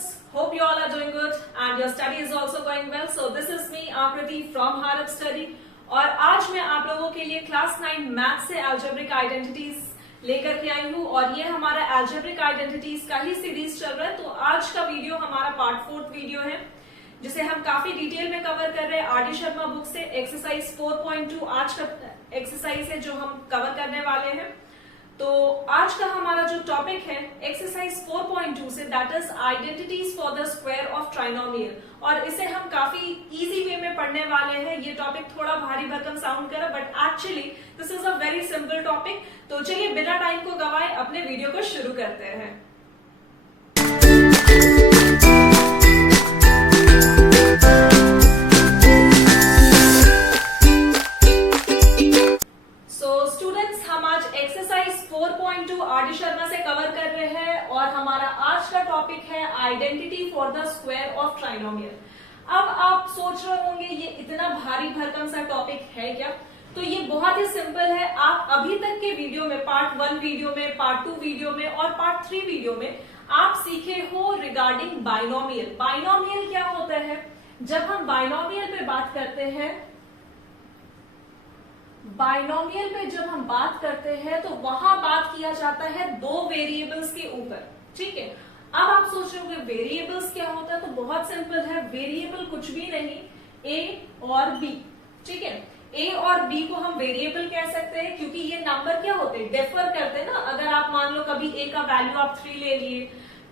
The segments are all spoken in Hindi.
students, hope you all are doing good and your study is also going well. So this is me Akriti from Harap Study और आज मैं आप लोगों के लिए क्लास 9 मैथ से एल्जेब्रिक आइडेंटिटीज लेकर के आई हूँ और ये हमारा एल्जेब्रिक आइडेंटिटीज का ही सीरीज चल रहा है। तो आज का वीडियो हमारा पार्ट 4 वीडियो है जिसे हम काफी डिटेल में कवर कर रहे हैं आर डी शर्मा बुक से। एक्सरसाइज 4.2 आज का एक्सरसाइज है जो हम कवर करने वाले हैं। तो आज का हमारा जो टॉपिक है exercise 4.2 say that is identities for the square of trinomial और इसे हम काफी इजी वे में पढ़ने वाले हैं। ये टॉपिक थोड़ा भारी भरकम साउंड कर रहा but actually this is a very simple topic. तो चलिए बिना टाइम को गवाए अपने वीडियो को शुरू करते हैं। एक्सरसाइज 4.2 आर डी शर्मा से कवर कर रहे हैं और हमारा आज का टॉपिक है identity for the square of trinomial. अब आप सोच रहे होंगे ये इतना भारी भरकम सा टॉपिक है क्या? तो ये बहुत ही सिंपल है। आप अभी तक के वीडियो में पार्ट 1 वीडियो में, पार्ट 2 वीडियो में और पार्ट 3 वीडियो में आप सीखे हो रिगार्डिंग बाइनोमियल। बाइनोमियल क्या होता है? जब हम बाइनोमियल पे बात करते हैं, बाइनोमियल पे जब हम बात करते हैं तो वहां बात किया जाता है दो वेरिएबल्स के ऊपर। ठीक है, अब आप सोच रहे होंगे वेरिएबल्स क्या होता है? तो बहुत सिंपल है, वेरिएबल कुछ भी नहीं, ए और बी। ठीक है, ए और बी को हम वेरिएबल कह सकते हैं क्योंकि ये नंबर क्या होते हैं, डिफर करते हैं ना। अगर आप मान लो कभी ए का वैल्यू आप 3 ले लिए,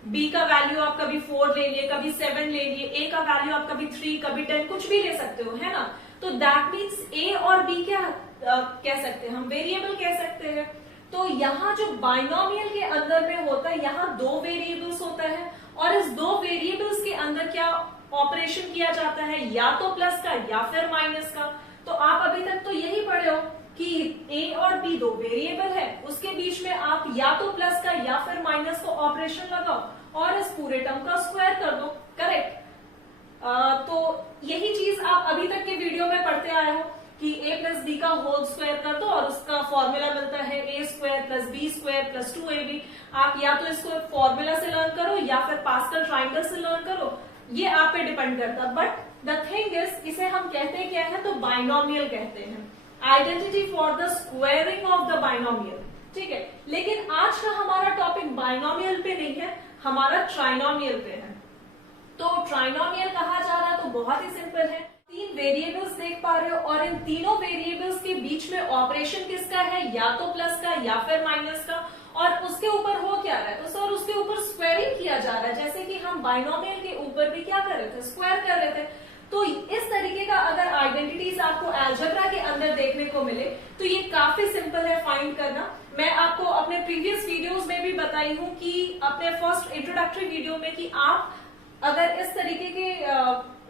बी का वैल्यू आप कभी 4 ले लिए, कभी 7 ले लिए, ए का वैल्यू आप कभी 3 कभी 10 कुछ भी ले सकते हो, है ना। तो दैट मीन्स ए और बी क्या कह सकते हैं, हम वेरिएबल कह सकते हैं। तो यहाँ जो बाइनोमियल के अंदर में होता है, यहाँ दो वेरिएबल्स होता है और इस दो वेरिएबल्स के अंदर क्या ऑपरेशन किया जाता है, या तो प्लस का या फिर माइनस का। तो आप अभी तक तो यही पढ़े हो कि ए और बी दो वेरिएबल है, उसके बीच में आप या तो प्लस का या फिर माइनस का ऑपरेशन लगाओ और इस पूरे टर्म का स्क्वायर कर दो। करेक्ट। तो यही चीज आप अभी तक के वीडियो में पढ़ते आए हो कि a प्लस बी का होल स्क्वायर कर दो और उसका फॉर्मूला मिलता है a square plus B square plus 2ab। आप या तो इसको फॉर्मूला से लर्न करो या फिर पास्कल ट्राइंगल से लर्न करो, ये आप पे डिपेंड करता है। बट द थिंग इज इसे हम कहते क्या है, तो बाइनोमियल कहते हैं, identity for the squaring of the binomial. ठीक है, लेकिन आज का हमारा टॉपिक बाइनोमियल पे नहीं है, हमारा ट्राइनोमियल पे है। तो ट्राइनोमियल कहा जा रहा है तो बहुत ही सिंपल है, 3 वेरिएबल्स देख पा रहे हो और इन तीनों वेरिएबल्स के बीच में ऑपरेशन किसका है, या तो प्लस का या फिर माइनस का। और उसके ऊपर हो क्या रहा है, तो सर उसके ऊपर स्क्वायरिंग किया जा रहा है, जैसे कि हम बाइनोमियल के ऊपर भी क्या कर रहे थे, स्क्वायर कर रहे थे। तो इस तरीके का अगर आइडेंटिटीज आपको अलजेब्रा के अंदर देखने को मिले तो ये काफी सिंपल है फाइंड करना। मैं आपको अपने प्रीवियस वीडियोस में भी बताई हूँ कि अपने फर्स्ट इंट्रोडक्टरी वीडियो में कि आप अगर इस तरीके के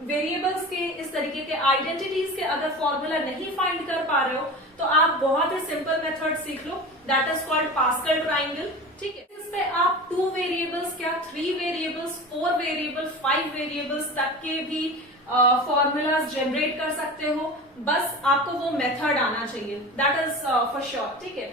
वेरिएबल्स के, इस तरीके के आइडेंटिटीज के अगर फॉर्मूला नहीं फाइंड कर पा रहे हो तो आप बहुत ही सिंपल मेथड सीख लो, that is called Pascal triangle. ठीक है, इस पे आप 2 वेरिएबल्स क्या 3 वेरिएबल्स 4 वेरिएबल्स 5 वेरिएबल्स तक के भी फॉर्मूलाज जनरेट कर सकते हो, बस आपको वो मेथड आना चाहिए, दैट इज फॉर श्योर। ठीक है,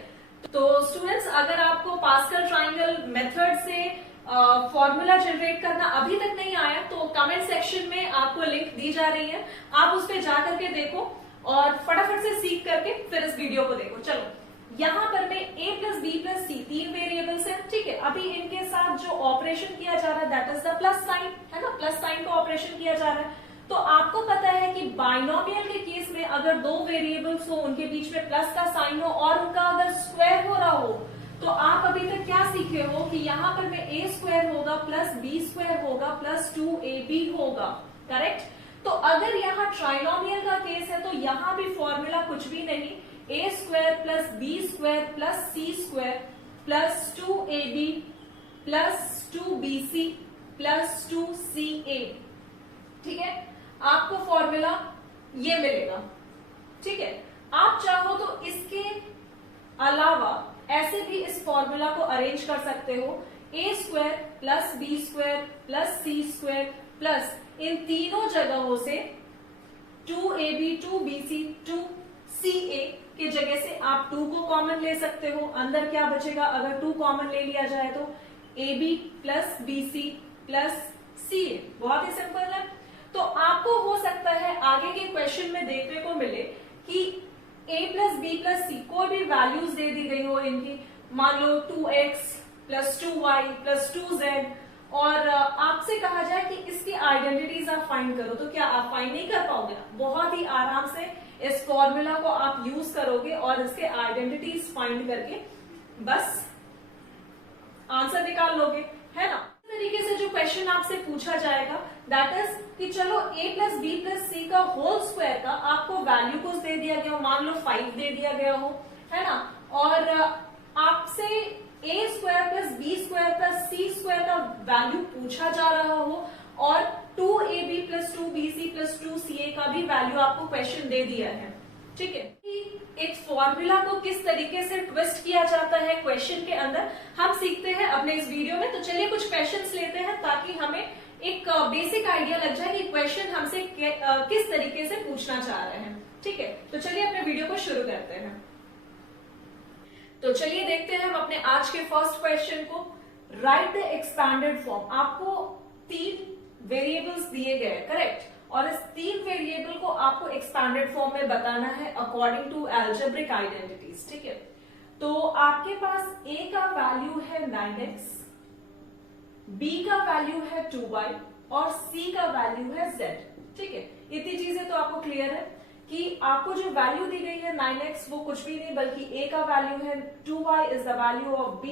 तो स्टूडेंट्स अगर आपको पास्कल ट्राइंगल मेथड से फॉर्मूला जनरेट करना अभी तक नहीं आया तो कमेंट सेक्शन में आपको लिंक दी जा रही है, आप उस पर जा करके देखो और फटाफट से सीख करके फिर इस वीडियो को देखो। चलो, यहाँ पर में a plus B plus C 3 variables है। ठीक है, अभी इनके साथ जो ऑपरेशन किया जा रहा है that is the plus sign, है ना, प्लस साइन का ऑपरेशन किया जा रहा है। तो आपको पता है कि बाइनोमियल के केस में अगर दो वेरिएबल्स हो, उनके बीच में प्लस का साइन हो और उनका अगर स्क्वायर हो रहा हो, तो आप अभी तक क्या सीखे हो कि यहाँ पर में a स्क्वायर होगा प्लस बी स्क्वायर होगा प्लस 2ab होगा। करेक्ट। तो अगर यहाँ ट्राइनोमियल का केस है तो यहाँ भी फॉर्मूला कुछ भी नहीं, a square plus B square plus C square plus 2ab plus 2bc plus 2ca। ठीक है, आपको फॉर्मूला ये मिलेगा। ठीक है, आप चाहो तो इसके अलावा ऐसे भी इस फॉर्मूला को अरेंज कर सकते हो, a square plus B square plus C square plus इन तीनों जगहों से 2ab 2bc 2ca की जगह से आप 2 को कॉमन ले सकते हो। अंदर क्या बचेगा, अगर 2 कॉमन ले लिया जाए तो ab प्लस bc प्लस सी ए। बहुत ही सिंपल है। तो आपको हो सकता है आगे के क्वेश्चन में देखने को मिले कि a प्लस बी प्लस सी कोई भी वैल्यूज दे दी गई हो इनकी, मान लो 2x plus 2y plus 2z, और आपसे कहा जाए कि इसकी आइडेंटिटीज आप फाइंड करो, तो क्या आप फाइंड नहीं कर पाओगे? बहुत ही आराम से इस फॉर्मूला को आप यूज करोगे और इसके आइडेंटिटीज फाइंड करके बस आंसर निकाल लोगे, है ना। इस तरीके से जो क्वेश्चन आपसे पूछा जाएगा दैट इज कि चलो a plus B plus C का होल स्क्वायर का आपको वैल्यू कुछ दे दिया गया हो, मान लो 5 दे दिया गया हो, है ना, और आपसे a square plus B square plus C square का वैल्यू पूछा जा रहा हो और 2ab plus 2bc plus 2ca का भी वैल्यू आपको क्वेश्चन दे दिया है, ठीक है। एक फॉर्मूला को किस तरीके से ट्विस्ट किया जाता है क्वेश्चन के अंदर हम सीखते हैं अपने इस वीडियो में। तो चलिए कुछ क्वेश्चंस लेते हैं ताकि हमें एक बेसिक आइडिया लग जाए कि क्वेश्चन हमसे किस तरीके से पूछना चाह रहे हैं, ठीक है। तो चलिए अपने वीडियो को शुरू करते हैं। तो चलिए देखते हैं हम अपने आज के फर्स्ट क्वेश्चन को। Right the expanded form. आपको 3 वेरिएबल्स दिए गए, करेक्ट, और इस 3 वेरिएबल को आपको एक्सपैंडेड फॉर्म में बताना है अकॉर्डिंग टू अलजेब्रिक आइडेंटिटीज, ठीक है। तो आपके पास a का वैल्यू है 9x, b का वैल्यू है 2y और c का वैल्यू है z, ठीक है। इतनी चीजें तो आपको क्लियर है कि आपको जो वैल्यू दी गई है 9x वो कुछ भी नहीं बल्कि a का वैल्यू है 2y is the value of b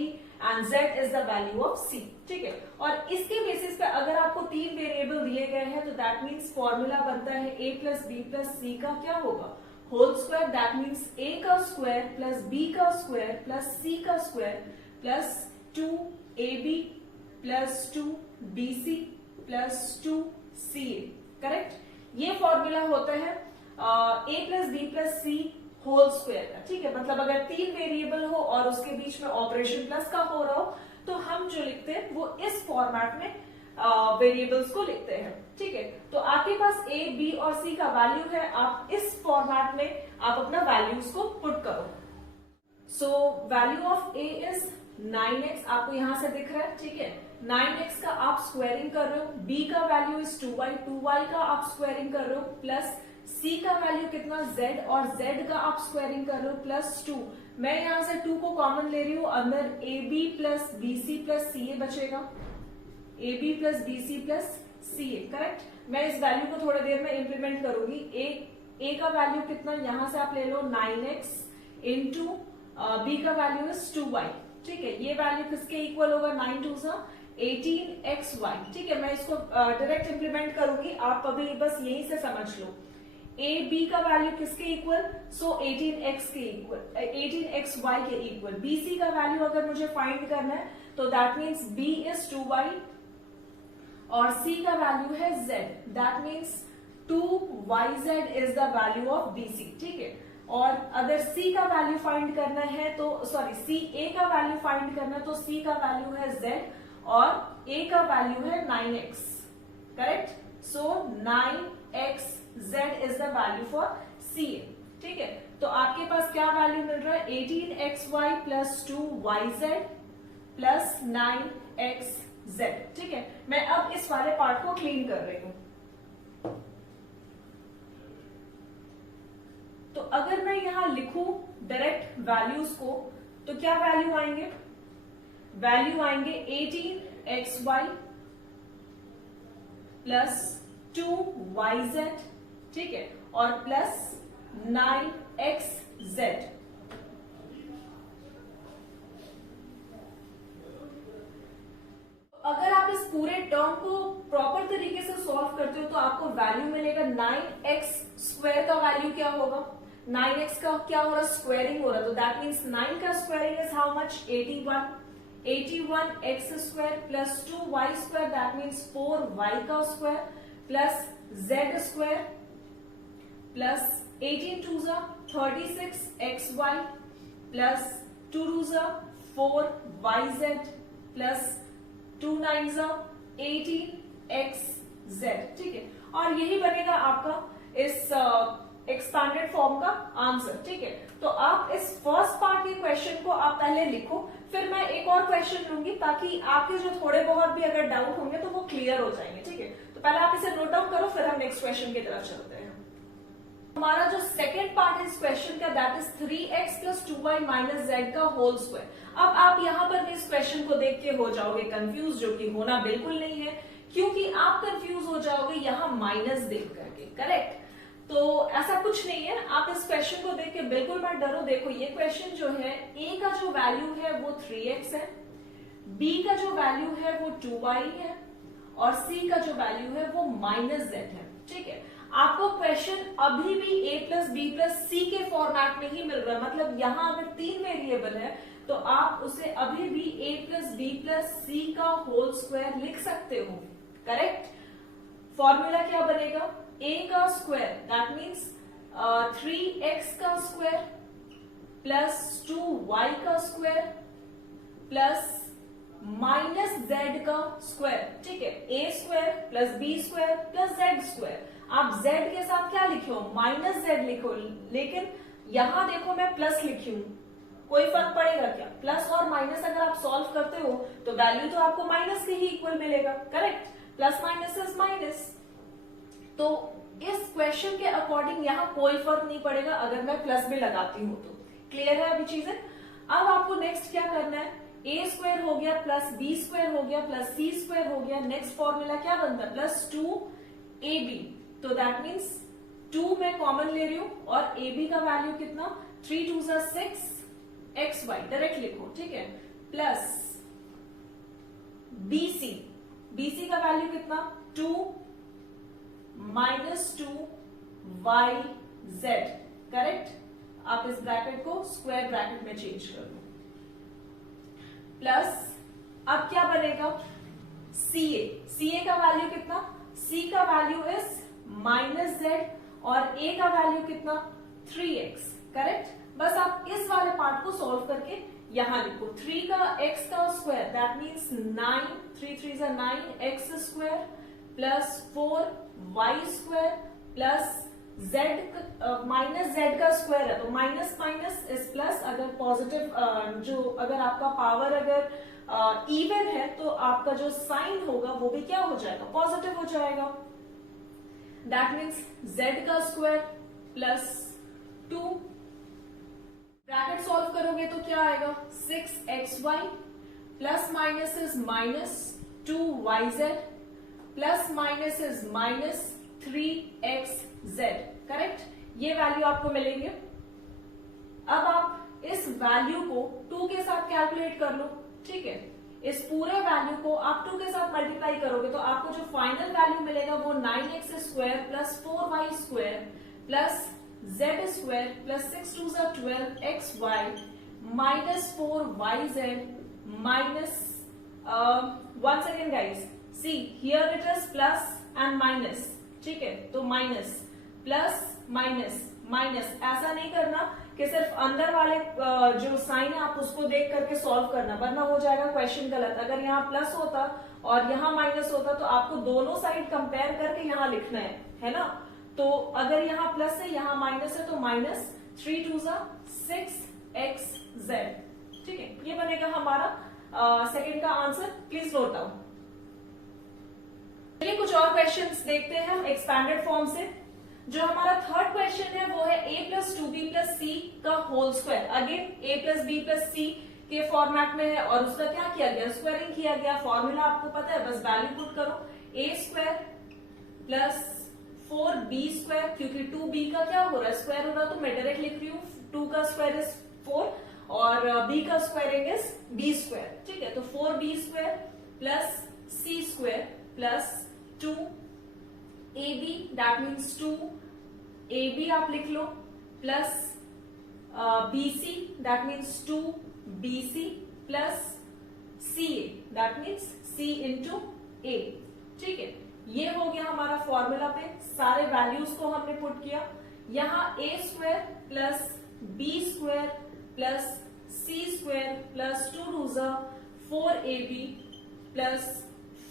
and z is the value of c, ठीक है। और इसके बेसिस पे अगर आपको 3 वेरिएबल दिए गए हैं तो दैट मीन्स फॉर्मूला बनता है a plus B plus C का क्या होगा, whole square, that means a का स्क्वायर प्लस b का स्क्वायर प्लस c का square plus 2ab plus 2bc plus 2ca, correct. ये फॉर्मूला होता है a plus B plus C whole square का, ठीक है। मतलब अगर 3 वेरिएबल हो और उसके बीच में ऑपरेशन प्लस का हो रहा हो तो हम जो लिखते हैं वो इस फॉर्मेट में वेरिएबल्स को लिखते हैं, ठीक है। तो आपके पास a, b और c का वैल्यू है, आप इस फॉर्मेट में आप अपना वैल्यूज को पुट करो। So value of a is 9x, आपको यहां से दिख रहा है, ठीक है। 9x का आप स्क्वायरिंग कर रहे हो, b का वैल्यू इज 2y, 2y का आप स्क्वायरिंग कर रहे हो, प्लस c का वैल्यू कितना z और z का आप स्क्वायरिंग कर रहे हो प्लस 2। मैं यहां से 2 को कॉमन ले रही हूं, अंदर ab plus bc plus ca बचेगा, ab plus bc plus ca, correct. मैं इस वैल्यू को थोड़ी देर में इंप्लीमेंट करूंगी। a का वैल्यू कितना, यहां से आप ले लो 9x इंटू b का वैल्यू इज 2y, ठीक है। ये वैल्यू किसके इक्वल होगा, 9 2 18xy, ठीक है। मैं इसको डायरेक्ट इंप्लीमेंट करूंगी, आप अभी बस यहीं से समझ लो। a b का वैल्यू किसके इक्वल, सो 18x के इक्वल, 18xy के इक्वल। bc का वैल्यू अगर मुझे फाइंड करना है तो that means b is 2y और c का वैल्यू है z, that means 2yz is the value of bc, ठीक है। और अगर c का वैल्यू फाइंड करना है तो a का वैल्यू फाइंड करना है तो c का वैल्यू है z और a का वैल्यू है 9x, correct. So 9xz is the value for ca, ठीक है। तो आपके पास क्या वैल्यू मिल रहा है, 18xy plus 2yz plus 9xz, ठीक है। मैं अब इस वाले पार्ट को क्लीन कर रही हूं। तो अगर मैं यहां लिखूं डायरेक्ट वैल्यूज को तो क्या वैल्यू आएंगे, वैल्यू आएंगे 18xy प्लस 2yz, ठीक है, और प्लस 9xz। अगर आप इस पूरे टर्म को प्रॉपर तरीके से सॉल्व करते हो तो आपको वैल्यू मिलेगा 9x स्क्वायर का वैल्यू क्या होगा, 9x का क्या हो रहा है, स्क्वायरिंग हो रहा है, तो दैट मीन्स 9 का squaring is how much, 81x square plus 2y square, that means 4y का square plus z square plus 18 2 36xy plus 2 2 4yz plus 2 9 18xz, ठीक है। और यही बनेगा आपका इस एक्सपैंडेड फॉर्म का आंसर, ठीक है। तो आप इस फर्स्ट पार्ट के क्वेश्चन को आप पहले लिखो, फिर मैं एक और क्वेश्चन लूंगी ताकि आपके जो थोड़े बहुत भी अगर डाउट होंगे तो वो क्लियर हो जाएंगे, ठीक है। पहले आप इसे नोट डाउन करो, फिर हम नेक्स्ट क्वेश्चन की तरफ चलते हैं। हमारा जो सेकेंड पार्ट है इस क्वेश्चन का, that is 3x + 2y - z का होल स्क्वायर। अब आप यहां पर भी इस क्वेश्चन को देख के हो जाओगे कंफ्यूज, जो कि होना बिल्कुल नहीं है, क्योंकि आप कंफ्यूज हो जाओगे यहां माइनस देख करके। करेक्ट? तो ऐसा कुछ नहीं है, आप इस क्वेश्चन को देख के बिल्कुल मत डरो। देखो ये क्वेश्चन जो है, a का जो वैल्यू है वो 3x है, b का जो वैल्यू है वो 2y है, और c का जो वैल्यू है वो -z है। ठीक है, आपको क्वेश्चन अभी भी a + b + c के फॉर्मेट में ही मिल रहा है। मतलब यहां अगर 3 वेरिएबल है तो आप उसे अभी भी a + b + c का होल स्क्वायर लिख सकते हो। करेक्ट? फॉर्मूला क्या बनेगा? a का स्क्वायर, दैट मीन्स 3x का स्क्वायर प्लस 2y का स्क्वायर प्लस -z का स्क्वायर। ठीक है, a square plus b square plus z square. आप z के साथ क्या लिखे हो? -z लिखो, लेकिन यहां देखो मैं प्लस लिखी हूं, कोई फर्क पड़ेगा क्या? प्लस और माइनस अगर आप सॉल्व करते हो तो वैल्यू तो आपको माइनस के ही इक्वल मिलेगा। Correct? Plus minus is minus. तो इस क्वेश्चन के अकॉर्डिंग यहां कोई फर्क नहीं पड़ेगा अगर मैं प्लस भी लगाती हूं तो। क्लियर है अभी चीजें? अब आपको नेक्स्ट क्या करना है? a स्क्वायर हो गया प्लस b स्क्वायर हो गया प्लस c स्क्वायर हो गया। नेक्स्ट फॉर्मूला क्या बनता है? +2ab। तो दैट मीन्स 2 मैं कॉमन ले रही हूं, और ab का वैल्यू कितना? 3 2 6 xy, डायरेक्ट लिखो। ठीक है, प्लस bc का वैल्यू कितना? 2 -2yz। करेक्ट? आप इस ब्रैकेट को स्क्वायर ब्रैकेट में चेंज कर लो। प्लस अब क्या बनेगा? ca का वैल्यू कितना? c का वैल्यू इज -z, और a का वैल्यू कितना? 3x। करेक्ट? बस आप इस वाले पार्ट को सॉल्व करके यहां लिखो। 3 का x का square, that means 9, 3 3 9 x square plus 4y square plus z -z का स्क्वायर है तो माइनस माइनस इज प्लस। अगर पॉजिटिव अगर आपका पावर अगर इवन है तो आपका जो साइन होगा वो भी क्या हो जाएगा? पॉजिटिव हो जाएगा। दैट मीन्स z का स्क्वायर प्लस 2, ब्रैकेट सॉल्व करोगे तो क्या आएगा? 6xy plus minus is -2yz plus minus is -3xz। Correct? ये वैल्यू आपको मिलेंगे। अब आप इस वैल्यू को 2 के साथ कैलकुलेट कर लो। ठीक है, इस पूरे वैल्यू को आप 2 के साथ मल्टीप्लाई करोगे तो आपको जो फाइनल वैल्यू मिलेगा वो 9x square plus 4y square plus z square plus 6 2 12xy minus 4yz minus once again guys, see here it is plus and minus। ठीक है, तो माइनस प्लस माइनस माइनस, ऐसा नहीं करना कि सिर्फ अंदर वाले जो साइन है आप उसको देख करके सॉल्व करना, वरना हो जाएगा क्वेश्चन गलत। अगर यहाँ प्लस होता और यहाँ माइनस होता तो आपको दोनों साइड कंपेयर करके यहाँ लिखना है ना? तो अगर यहाँ प्लस है यहाँ माइनस है तो माइनस 3 2 6xz। ठीक है, ये बनेगा हमारा सेकंड का आंसर। Please note down. चलिए कुछ और क्वेश्चंस देखते हैं हम एक्सपैंडेड फॉर्म से। जो हमारा थर्ड क्वेश्चन है वो है a + 2b + c का whole square. Again a + b + c के फॉर्मेट में है और उसका क्या किया गया? स्क्वायरिंग किया गया। फॉर्मूला आपको पता है, बस वैल्यू पुट करो। a square plus 4b square, क्योंकि 2b का क्या हो रहा है? स्क्वायर हो रहा है तो मैं डायरेक्ट लिख रही हूँ 2 का स्क्वायर इज 4 और b का स्क्वायरिंग इज b स्क्वायर। ठीक है, तो 4b square plus c square plus 2ab, that means 2ab आप लिख लो plus bc, that means 2bc plus ca, that means c into a। ठीक है, ये हो गया हमारा फॉर्मूला पे। सारे वैल्यूज को हमने पुट किया। यहाँ a square plus b square plus c square plus 2 2 4ab plus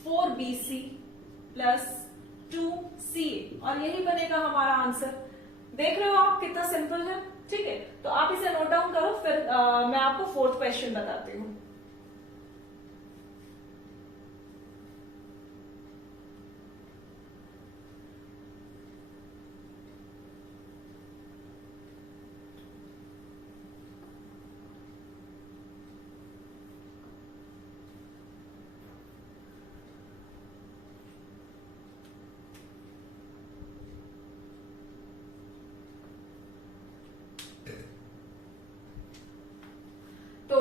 4bc plus 2ca, और यही बनेगा हमारा आंसर। देख रहे हो आप कितना सिंपल है? ठीक है, तो आप इसे नोट डाउन करो, फिर मैं आपको फोर्थ क्वेश्चन बताती हूँ।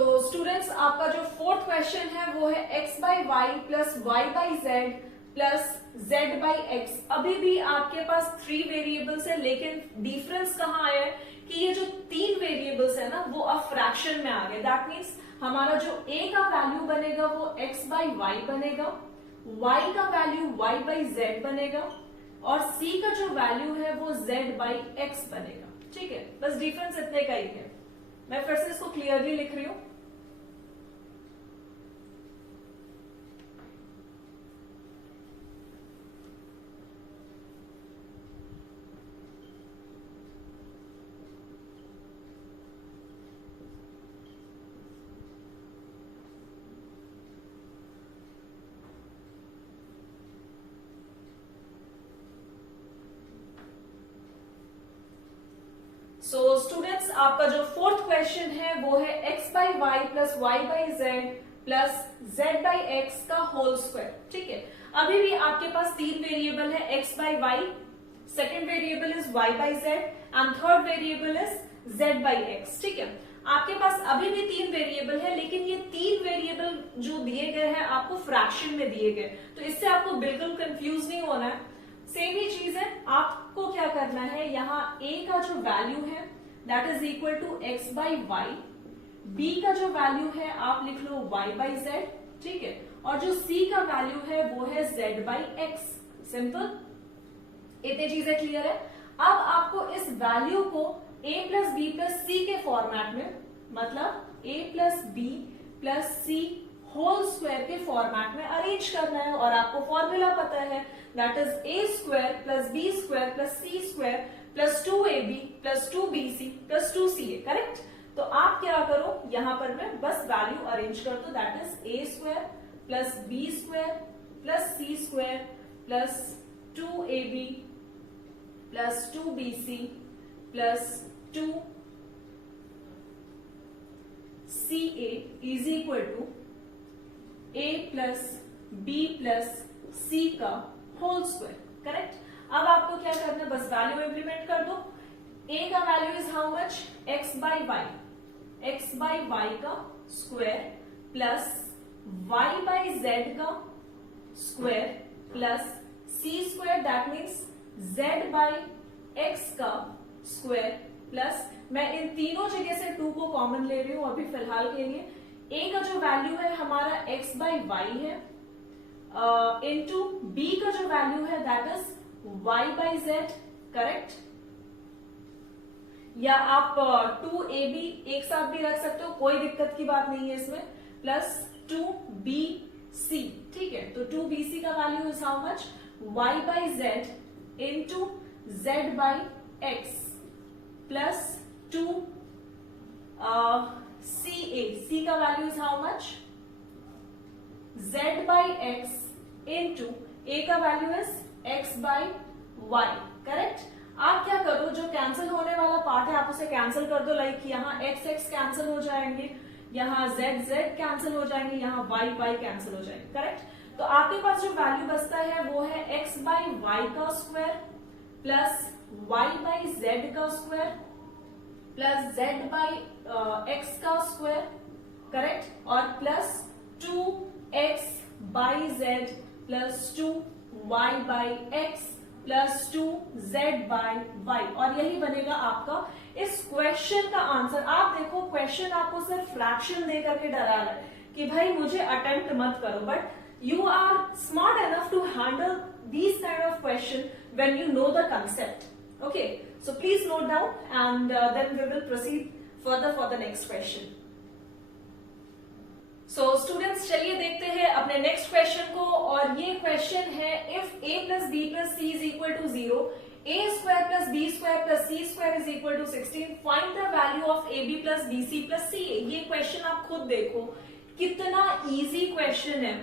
तो स्टूडेंट्स आपका जो फोर्थ क्वेश्चन है वो है x by y plus y by z plus z by x. अभी भी आपके पास 3 वेरिएबल्स है, लेकिन डिफरेंस कहाँ आया है कि ये जो 3 वेरिएबल्स है ना वो अब फ्रैक्शन में आ गए। दैट मीन्स हमारा जो a का वैल्यू बनेगा वो x बाई वाई बनेगा, y का वैल्यू y बाई z बनेगा और c का जो वैल्यू है वो z बाई x बनेगा। ठीक है, बस डिफरेंस इतने का ही है। मैं फिर से इसको क्लियरली लिख रही हूं। सो स्टूडेंट्स आपका जो फोर्थ क्वेश्चन है वो है x by y plus y by z plus z by x का होल स्क्वायर। ठीक है, अभी भी आपके पास 3 वेरिएबल है, x by y, second variable is y by z and third variable is z by x. ठीक है, आपके पास अभी भी 3 वेरिएबल है, लेकिन ये 3 वेरिएबल जो दिए गए हैं आपको फ्रैक्शन में दिए गए, तो इससे आपको बिल्कुल कंफ्यूज नहीं होना है। सेम ही चीज है, आपको क्या करना है, यहाँ a का जो वैल्यू है that is equal to x by y, b का जो वैल्यू है आप लिख लो y बाई z। ठीक है, और जो c का वैल्यू है वो है z बाई x। सिंपल, इतनी चीजें क्लियर है। अब आपको इस वैल्यू को a प्लस बी प्लस सी के फॉर्मेट में, मतलब a plus B plus C whole square के फॉर्मेट में अरेंज करना है, और आपको फॉर्मूला पता है that is a square plus B square plus C square plus 2ab plus 2bc plus 2ca। Correct, तो आप क्या करो, यहां पर मैं बस वैल्यू अरेंज कर दो, that is a square plus B square plus C square plus 2ab plus 2bc plus 2ca is equal to a plus B plus C का होल स्क्वायर। करेक्ट, अब आपको क्या करना है, बस वैल्यू इंप्लीमेंट कर दो। a का value is how much, x by Y, x by Y का square plus y by z का square plus c square, that means z by x का स्क्वायर प्लस, मैं इन तीनों जगह से 2 को कॉमन ले रही हूं अभी फिलहाल के लिए। a का जो वैल्यू है हमारा x बाई वाई है, इनटू b का जो वैल्यू है that is y by z। Correct, या आप 2ab एक साथ भी रख सकते हो, कोई दिक्कत की बात नहीं है इसमें, प्लस 2bc। ठीक है, तो 2bc का value is how much, y by z into z by x plus 2ca, c का value is how much, z by x into a का value is x by y। Correct, आप क्या करो, जो कैंसिल होने वाला पार्ट है आप उसे कैंसिल कर दो, लाइक यहाँ x x कैंसिल हो जाएंगे, यहाँ z z कैंसिल हो जाएंगे, यहाँ y y कैंसिल हो जाएंगे। करेक्ट, तो आपके पास जो वैल्यू बचता है वो है x बाई वाई का square plus y by z का square plus z by x का स्क्वायर। करेक्ट, और plus 2x by z plus 2y by x plus 2z by y, और यही बनेगा आपका इस क्वेश्चन का आंसर। आप देखो क्वेश्चन आपको सिर्फ फ्रैक्शन दे करके डरा रहा है कि भाई मुझे अटेम्प्ट मत करो, but you are smart enough to handle these kind of question when you know the concept. Okay, so please note down and then we will proceed further for the next question. So students चलिए देखते हैं अपने नेक्स्ट क्वेश्चन को, और ये क्वेश्चन है if a plus B plus C is equal to 0, a square plus B square plus C square is equal to 16, find the value of A B plus B C plus C A. ये क्वेश्चन आप खुद देखो कितना इजी क्वेश्चन है,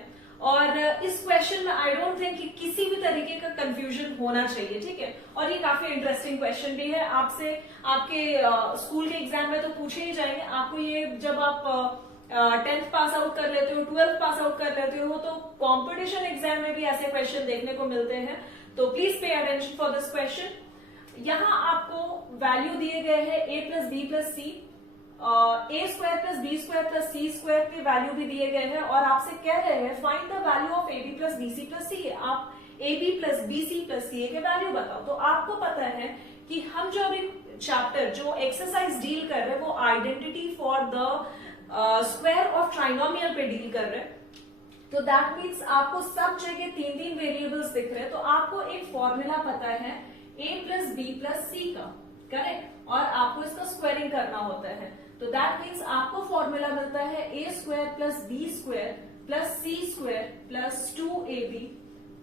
और इस क्वेश्चन में आई डोंट थिंक कि किसी भी तरीके का कंफ्यूजन होना चाहिए। ठीक है, और ये काफी इंटरेस्टिंग क्वेश्चन भी है, आपसे आपके स्कूल के एग्जाम में तो पूछे ही जाएंगे। आपको ये जब आप 10th पास आउट कर लेते हो, 12th पास आउट कर लेते हो, तो कंपटीशन एग्जाम में भी ऐसे क्वेश्चन देखने को मिलते हैं, तो please pay attention for this question. यहां आपको वैल्यू दिए गए हैं a plus B plus C, A square plus B square plus C square के वैल्यू भी दिए गए हैं और आपसे कह रहे हैं find the value of A B plus B C plus C A. आप A B plus B C plus C A के वैल्यू बताओ। तो आपको पता है कि हम जो अभी चैप्टर जो एक्सरसाइज डील कर रहे हैं वो identity for the square of trinomial पे डील कर रहे हैं। तो दैट मीन्स आपको सब जगह तीन तीन वेरिएबल्स दिख रहे हैं, तो आपको एक फॉर्मूला पता है a plus B plus C का, करेक्ट, और आपको इसका स्क्वायरिंग करना होता है। तो दैट मीन्स आपको फॉर्मूला मिलता है a square plus B square plus C square plus 2ab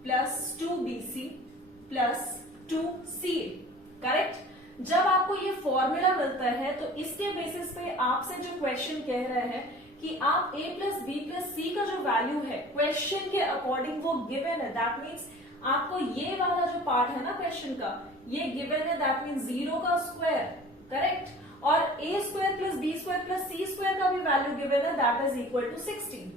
plus 2bc plus 2ca, correct. जब आपको ये फॉर्मूला मिलता है तो इसके बेसिस पे आपसे जो क्वेश्चन कह रहा है कि आप a plus B plus C का जो वैल्यू है क्वेश्चन के अकॉर्डिंग वो गिवन है। दैट मीन्स आपको ये वाला जो पार्ट है ना क्वेश्चन का, ये गिवन है, दैट मीन्स 0 का स्क्वायर, करेक्ट, और a square plus B square plus C square का भी वैल्यू गिवन है, that is equal to 16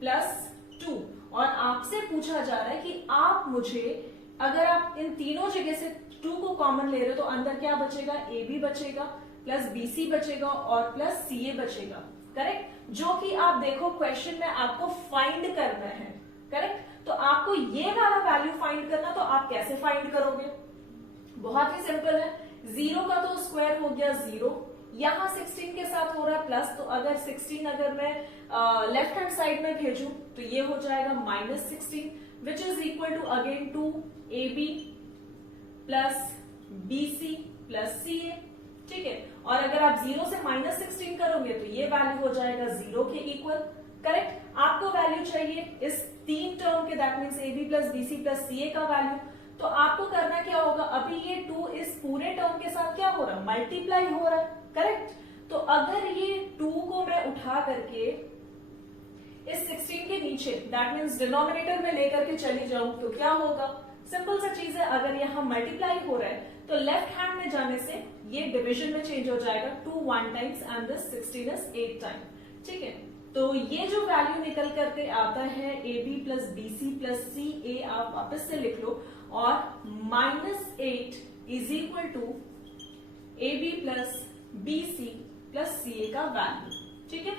plus 2। और आपसे पूछा जा रहा है कि आप मुझे, अगर आप इन तीनों जगह से 2 को कॉमन ले रहे हो तो अंदर क्या बचेगा, ए बी बचेगा प्लस बी सी बचेगा और प्लस सी ए बचेगा, करेक्ट, जो कि आप देखो क्वेश्चन में आपको फाइंड करना है, करेक्ट। तो आपको ये वाला वैल्यू फाइंड करना, तो आप कैसे फाइंड करोगे, बहुत ही सिंपल है। 0 का तो स्क्वायर हो गया 0, यहां 16 के साथ हो रहा है प्लस, तो अगर 16 अगर मैं लेफ्ट हैंड साइड में भेजूं तो ये हो जाएगा -16 which is equal to again two A B plus B C plus C A, ठीक है। और अगर आप 0 से -16 करोगे तो ये वैल्यू हो जाएगा 0 के इक्वल, करेक्ट। आपको वैल्यू चाहिए इस तीन टर्म के, that means A B plus B C plus सी ए का वैल्यू। तो आपको करना क्या होगा, अभी ये 2 इस पूरे टर्म के साथ क्या हो रहा है, मल्टीप्लाई हो रहा है, करेक्ट। तो अगर ये 2 को मैं उठा करके इस 16 के नीचे, दैट मीन्स डिनोमिनेटर में लेकर के चली जाऊं तो क्या होगा, सिंपल सा चीज है, अगर यहाँ मल्टीप्लाई हो रहा है तो लेफ्ट हैंड में जाने से ये डिवीजन में चेंज हो जाएगा, 2 1 times and this 16 is 8 time, ठीक है। तो ये जो वैल्यू निकल करके आता है A B plus B C plus C A, आप वापस से लिख लो, और -8 is equal to A B plus B C plus सी ए का वैल्यू, ठीक है।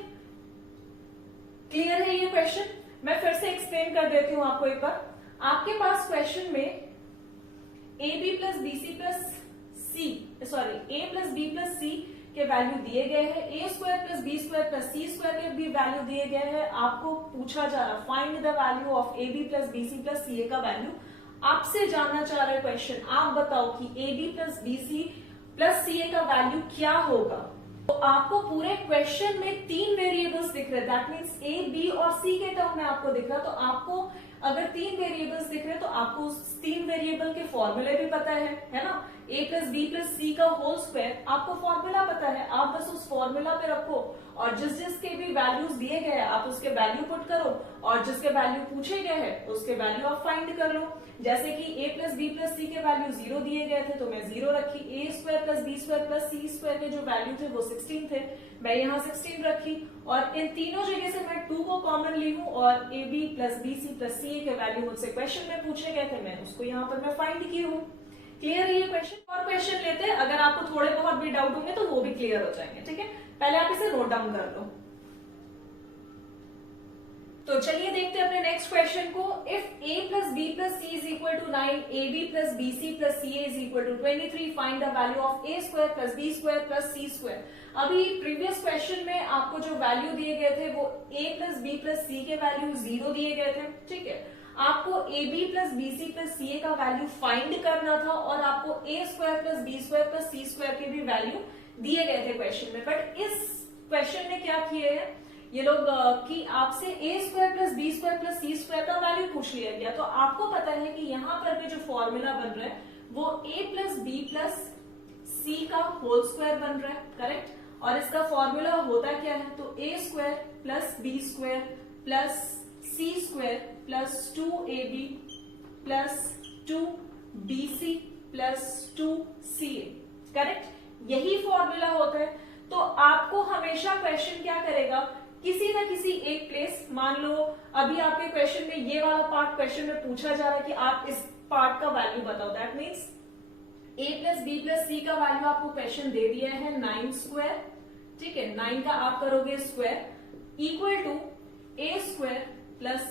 क्लियर है ये क्वेश्चन? मैं फिर से एक्सप्लेन कर देती हूं आपको एक बार। आपके पास क्वेश्चन में A B plus B C plus C, sorry, A plus B plus सी के वैल्यू दिए गए हैं, A square plus B square plus C square के भी वैल्यू दिए गए हैं। आपको पूछा जा रहा find the value of A B plus B C plus सी ए का वैल्यू। आपसे जानना चाह रहे क्वेश्चन, आप बताओ कि A B plus B C plus सी ए का वैल्यू क्या होगा। तो आपको पूरे क्वेश्चन में 3 वेरिएबल्स दिख रहे हैं, दैट मीन्स ए बी और सी के टर्म में आपको दिख रहा है। तो आपको अगर 3 वेरिएबल्स दिख रहे हैं तो आपको उस 3 वेरिएबल के फॉर्मूले भी पता है ना, ए प्लस बी प्लस सी का होल स्क्वायर आपको फॉर्मूला पता है, आप बस उस फॉर्मूला पे रखो और जिस जिसके भी वैल्यूज दिए गए हैं आप उसके वैल्यू पुट करो और जिसके वैल्यू पूछे गए हैं उसके वैल्यू आप फाइंड कर लो। जैसे कि a प्लस बी प्लस सी के वैल्यू 0 दिए गए थे तो मैं 0 रखी, A square plus B square plus C square के जो वैल्यू थे वो 16 थे, मैं यहाँ 16 रखी, और इन तीनों जगह से मैं 2 को कॉमन ली हूँ और A B plus B C plus C A के वैल्यू मुझसे क्वेश्चन में पूछे गए थे, मैं उसको यहाँ पर मैं फाइंड की हूँ। क्लियर है ये क्वेश्चन? और क्वेश्चन लेते हैं, अगर आपको थोड़े बहुत भी डाउट होंगे तो वो भी क्लियर हो जाएंगे, ठीक है। पहले आप इसे नोट डाउन कर लो। तो चलिए देखते हैं अपने नेक्स्ट क्वेश्चन को। If a plus B plus C is equal to 9, a B plus B C plus C a is equal to 23, find the value of a square plus B square plus C square. अभी प्रीवियस क्वेश्चन में आपको जो वैल्यू दिए गए थे वो a प्लस बी प्लस सी के वैल्यू 0 दिए गए थे, ठीक है। आपको a B plus B C plus सी ए का वैल्यू फाइंड करना था और आपको a square plus B square plus C square के भी वैल्यू दिए गए थे क्वेश्चन में। बट इस क्वेश्चन में क्या किए हैं ये लोग कि आपसे A square plus B square plus C square का वैल्यू पूछ लिया गया। तो आपको पता है कि यहाँ पर भी जो फॉर्मूला बन रहा है वो ए प्लस बी प्लस सी का होल स्क्वायर बन रहा है, करेक्ट। और इसका फॉर्मूला होता क्या है, तो A square plus B square plus C square plus 2ab plus 2bc plus 2ca, correct. यही फॉर्मूला होता है। तो आपको हमेशा क्वेश्चन क्या करेगा, किसी ना किसी एक प्लेस, मान लो अभी आपके क्वेश्चन में ये वाला पार्ट क्वेश्चन में पूछा जा रहा है कि आप इस पार्ट का वैल्यू बताओ, that means a plus B plus C का वैल्यू आपको क्वेश्चन दे दिया है 9 स्क्वायर, ठीक है, 9 का आप करोगे square equal to A square plus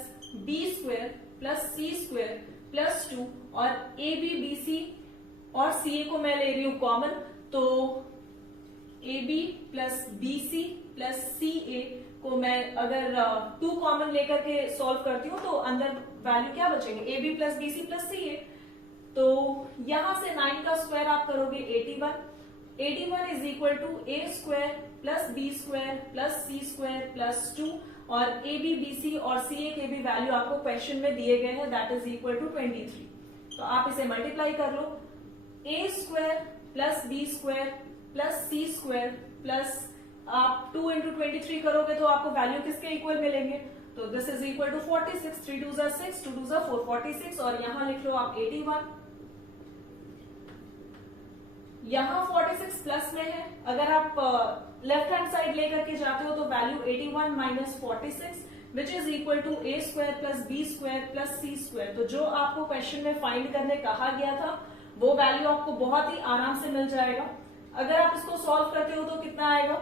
B square plus C square plus 2 और ए बी बी सी और सी ए को मैं ले रही हूं कॉमन, तो A B plus B C plus C A को मैं अगर 2 कॉमन लेकर के सॉल्व करती हूँ तो अंदर वैल्यू क्या बचेंगे, A B plus B C plus C A. तो यहां से 9 का स्क्वायर आप करोगे 81 is equal to A square plus B square plus C square plus 2 और ए बी बी सी और सी ए के भी वैल्यू आपको क्वेश्चन में दिए गए हैं, दैट इज इक्वल टू 23। तो आप इसे मल्टीप्लाई कर लो, A square plus B square plus C square plus आप 2 इंटू 23 करोगे तो आपको वैल्यू किसके इक्वल मिलेंगे, तो दिस इज इक्वल टू 46, 3 2 6, 2 2 4, 46 और यहां लिख लो आप 81। यहां 46 प्लस में है, अगर आप लेफ्ट हैंड साइड लेकर के जाते हो तो value 81 minus 46 which is equal to A square plus B square plus C square. तो जो आपको क्वेश्चन में फाइंड करने कहा गया था वो वैल्यू आपको बहुत ही आराम से मिल जाएगा। अगर आप इसको सॉल्व करते हो तो कितना आएगा,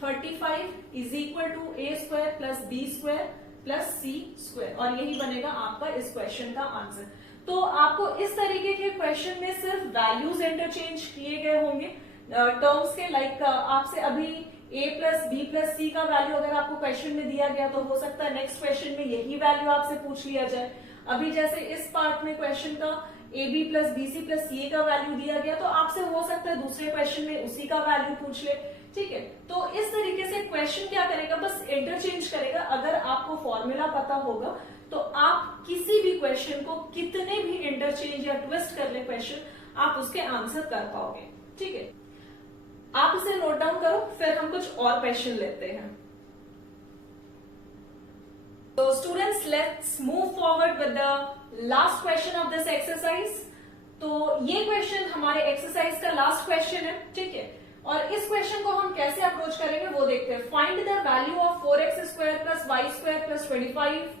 35 is equal to A square plus B square plus C square और यही बनेगा आपका इस क्वेश्चन का आंसर। तो आपको इस तरीके के क्वेश्चन में सिर्फ वैल्यूज इंटरचेंज किए गए होंगे टर्म्स के, लाइक आपसे अभी a plus B plus C का वैल्यू अगर आपको क्वेश्चन में दिया गया तो हो सकता है नेक्स्ट क्वेश्चन में यही वैल्यू आपसे पूछ लिया जाए। अभी जैसे इस पार्ट में क्वेश्चन का A B plus B C plus सी ए का वैल्यू दिया गया तो आपसे हो सकता है दूसरे क्वेश्चन में उसी का वैल्यू पूछ ले, ठीक है। तो इस तरीके से क्वेश्चन क्या करेगा, बस इंटरचेंज करेगा। अगर आपको फॉर्मूला पता होगा तो आप किसी भी क्वेश्चन को कितने भी इंटरचेंज या ट्विस्ट कर ले क्वेश्चन, आप उसके आंसर कर पाओगे, ठीक है। आप इसे नोट डाउन करो, फिर हम कुछ और क्वेश्चन लेते हैं। तो students let's move forward with the last question of this exercise. तो ये क्वेश्चन हमारे एक्सरसाइज का लास्ट क्वेश्चन है, ठीक है। और इस क्वेश्चन को हम कैसे अप्रोच करेंगे वो देखते हैं। Find the value of 4x square plus y square plus 25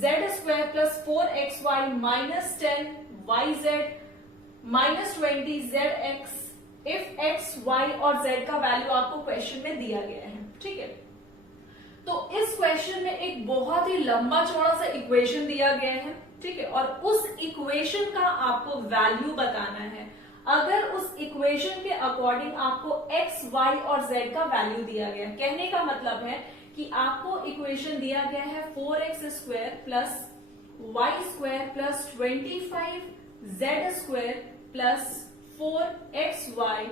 z square plus 4xy minus 10 yz minus 20 zx if x, y और z का वैल्यू आपको क्वेश्चन में दिया गया है, ठीक है। तो इस क्वेश्चन में एक बहुत ही लंबा चौड़ा सा इक्वेशन दिया गया है, ठीक है, और उस इक्वेशन का आपको वैल्यू बताना है। अगर उस इक्वेशन के अकॉर्डिंग आपको x, y और z का वैल्यू दिया गया, कहने का मतलब है कि आपको इक्वेशन दिया गया है 4x square plus y square plus 25 z square plus 4xy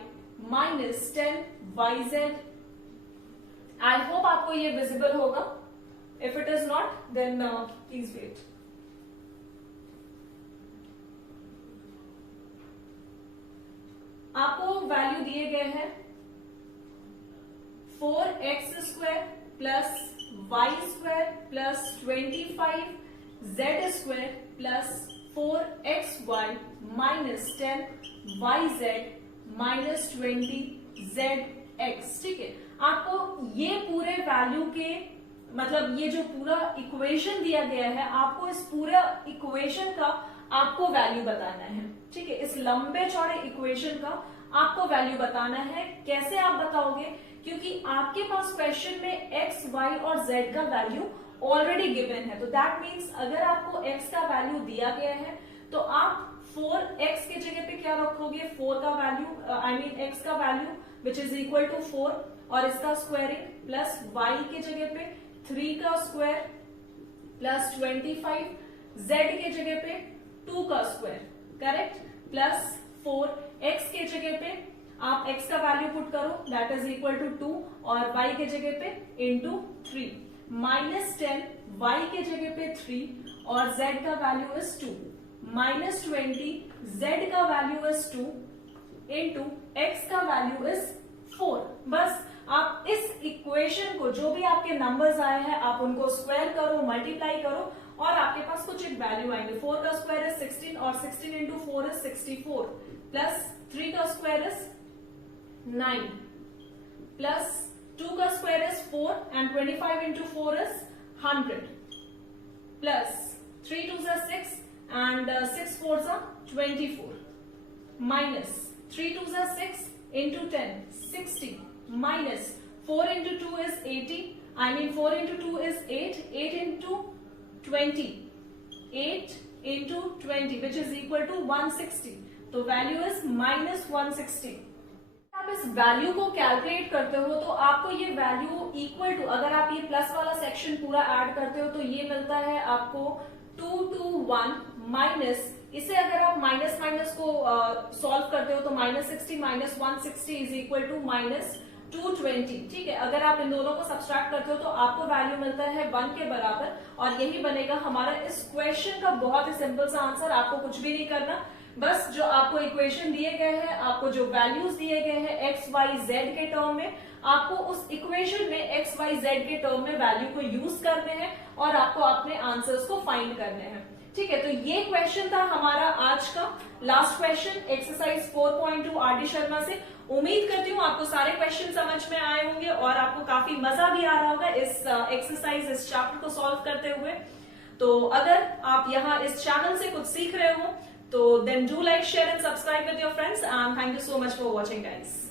minus 10 yz। I hope आपको ये विजिबल होगा। If it is not then please wait. आपको वैल्यू दिए गए हैं 4x square plus y square plus 25 z square plus 4xy minus 10 yz minus 20 zx, ठीक है। आपको ये पूरे वैल्यू के मतलब ये जो पूरा इक्वेशन दिया गया है, आपको इस पूरा इक्वेशन का आपको वैल्यू बताना है, ठीक है। इस लंबे चौड़े इक्वेशन का आपको वैल्यू बताना है। कैसे आप बताओगे, क्योंकि आपके पास क्वेश्चन में x, y और z का वैल्यू ऑलरेडी गिवन है। तो दैट मीन्स अगर आपको x का वैल्यू दिया गया है तो आप 4x के जगह पे क्या रखोगे, 4 का वैल्यू आई मीन x का value which is equal to 4 और इसका स्क्वायरिंग प्लस y के जगह पे 3 का स्क्वायर प्लस 25 z के जगह पे 2 का स्क्वायर, करेक्ट, प्लस 4 x के जगह पे आप x का वैल्यू पुट करो दैट इज इक्वल टू 2 और y के जगह पे इंटू 3 माइनस 10 y के जगह पे 3 और z का वैल्यू इज 2 माइनस 20 z का वैल्यू इज 2 इंटू x का वैल्यू इज 4। बस आप इस इक्वेशन को जो भी आपके नंबर्स आए हैं आप उनको स्क्वायर करो, मल्टीप्लाई करो और आपके पास कुछ एक वैल्यू आएंगे। 4 का स्क्वायर इज 16 और 16 इंटू 4 इज 64 प्लस 3 का स्क्वायर इज 9 प्लस 2 का square is 4 and 25 into 4 is 100 plus 3 2 is 6 and 6 4 is 24 minus 3 2 is 6 into 10, 60 minus 4 into 2 is 80. I mean 4 into 2 is 8. 8 into 20. 8 into 20 which is equal to 160. तो वैल्यू इज -160. आप इस वैल्यू को कैलकुलेट करते हो तो आपको ये वैल्यू इक्वल टू, अगर आप ये प्लस वाला सेक्शन पूरा ऐड करते हो तो ये मिलता है आपको 221 माइनस, इसे अगर आप माइनस माइनस को सॉल्व करते हो तो -60 माइनस 160 इज इक्वल टू -220. ठीक है, अगर आप इन दोनों को सब्सट्रैक्ट करते हो तो आपको वैल्यू मिलता है 1 के बराबर, और यही बनेगा हमारा इस क्वेश्चन का बहुत ही सिंपल सा आंसर. आपको कुछ भी नहीं करना, बस जो आपको इक्वेशन दिए गए हैं, आपको जो वैल्यूज दिए गए हैं एक्स वाई जेड के टर्म में, आपको उस इक्वेशन में एक्स वाई जेड के टर्म में वैल्यू को यूज करने हैं और आपको अपने आंसर्स को फाइंड करने हैं. ठीक है, तो ये क्वेश्चन था हमारा आज का last question exercise 4.2 RD. Sharma से. उम्मीद करती हूँ आपको सारे क्वेश्चन समझ में आए होंगे और आपको काफी मजा भी आ रहा होगा इस एक्सरसाइज, इस चैप्टर को सॉल्व करते हुए. तो अगर आप यहाँ इस चैनल से कुछ सीख रहे हो तो then do like, share and subscribe with your friends, and thank you so much for watching guys.